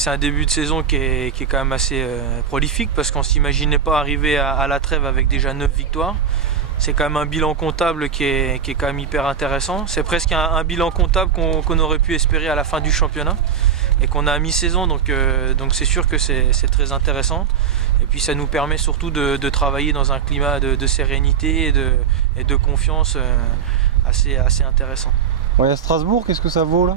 c'est un début de saison qui est quand même assez prolifique parce qu'on ne s'imaginait pas arriver à la trêve avec déjà 9 victoires. C'est quand même un bilan comptable qui est quand même hyper intéressant. C'est presque un bilan comptable qu'on aurait pu espérer à la fin du championnat et qu'on a à mi-saison, donc c'est sûr que c'est très intéressant. Et puis ça nous permet surtout de travailler dans un climat de sérénité et de confiance assez intéressant. Ouais, à Strasbourg, qu'est-ce que ça vaut là?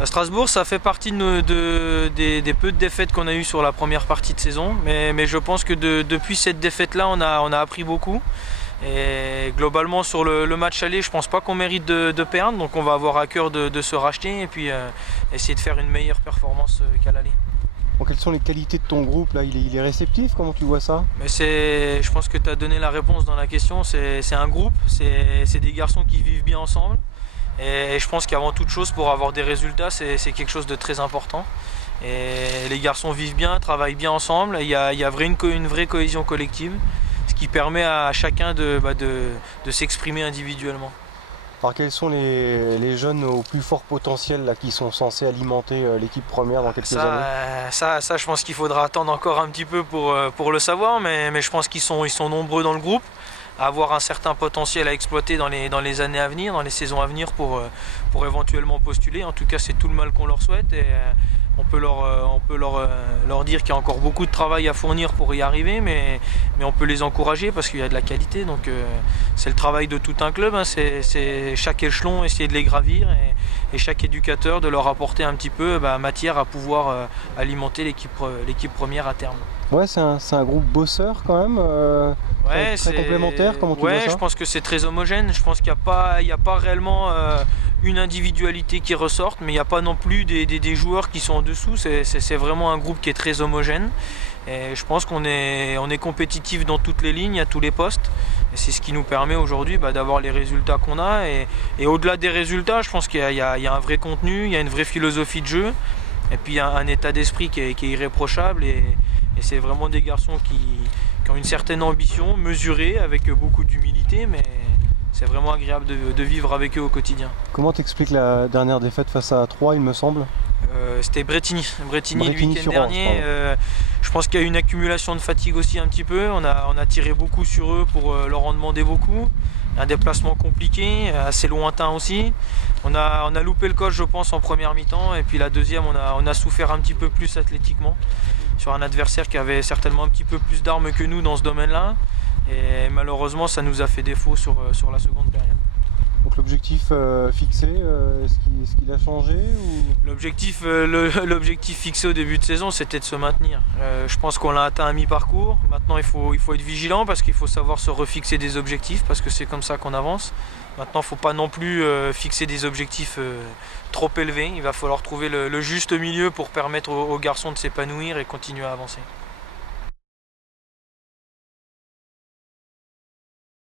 À Strasbourg, ça fait partie des peu de défaites qu'on a eues sur la première partie de saison, mais je pense que depuis cette défaite-là, on a appris beaucoup. Et globalement sur le match aller, je pense pas qu'on mérite de perdre, donc on va avoir à cœur de se racheter et puis essayer de faire une meilleure performance qu'à l'aller. Bon, quelles sont les qualités de ton groupe là? Il est réceptif, comment tu vois ça? Mais je pense que tu as donné la réponse dans la question, c'est un groupe, c'est des garçons qui vivent bien ensemble. Et je pense qu'avant toute chose, pour avoir des résultats, c'est quelque chose de très important. Et les garçons vivent bien, travaillent bien ensemble, il y a une vraie cohésion collective, ce qui permet à chacun de s'exprimer individuellement. Alors quels sont les jeunes au plus fort potentiel là, qui sont censés alimenter l'équipe première dans quelques années? Ça, je pense qu'il faudra attendre encore un petit peu pour le savoir, mais je pense qu'ils sont nombreux dans le groupe, à avoir un certain potentiel à exploiter dans les années à venir, dans les saisons à venir pour éventuellement postuler. En tout cas, c'est tout le mal qu'on leur souhaite et on peut leur dire qu'il y a encore beaucoup de travail à fournir pour y arriver, mais on peut les encourager parce qu'il y a de la qualité. Donc c'est le travail de tout un club, hein. C'est chaque échelon, essayer de les gravir et chaque éducateur de leur apporter un petit peu matière à pouvoir alimenter l'équipe première à terme. Ouais, c'est un groupe bosseur quand même, très complémentaire, comment tu vois ça? Je pense que c'est très homogène, je pense qu'il n'y a pas réellement une individualité qui ressorte, mais il n'y a pas non plus des joueurs qui sont en dessous, c'est vraiment un groupe qui est très homogène. Et je pense qu'on est compétitif dans toutes les lignes, à tous les postes. Et c'est ce qui nous permet aujourd'hui d'avoir les résultats qu'on a. Et au-delà des résultats, je pense qu'il y a un vrai contenu, il y a une vraie philosophie de jeu. Et puis il y a un état d'esprit qui est irréprochable. Et c'est vraiment des garçons qui ont une certaine ambition, mesurée, avec beaucoup d'humilité. Mais c'est vraiment agréable de vivre avec eux au quotidien. Comment t'expliques la dernière défaite face à Troyes, il me semble? C'était Bretigny le week-end dernier. Je pense qu'il y a eu une accumulation de fatigue aussi un petit peu. On a tiré beaucoup sur eux pour leur en demander beaucoup. Un déplacement compliqué, assez lointain aussi. On a loupé le coche, je pense, en première mi-temps. Et puis la deuxième, on a souffert un petit peu plus athlétiquement sur un adversaire qui avait certainement un petit peu plus d'armes que nous dans ce domaine-là. Et malheureusement, ça nous a fait défaut sur la seconde période. Donc l'objectif fixé, est-ce qu'il a changé ou... L'objectif fixé au début de saison, c'était de se maintenir. Je pense qu'on l'a atteint à mi-parcours. Maintenant, il faut être vigilant parce qu'il faut savoir se refixer des objectifs parce que c'est comme ça qu'on avance. Maintenant, il ne faut pas non plus fixer des objectifs trop élevés. Il va falloir trouver le juste milieu pour permettre aux garçons de s'épanouir et continuer à avancer.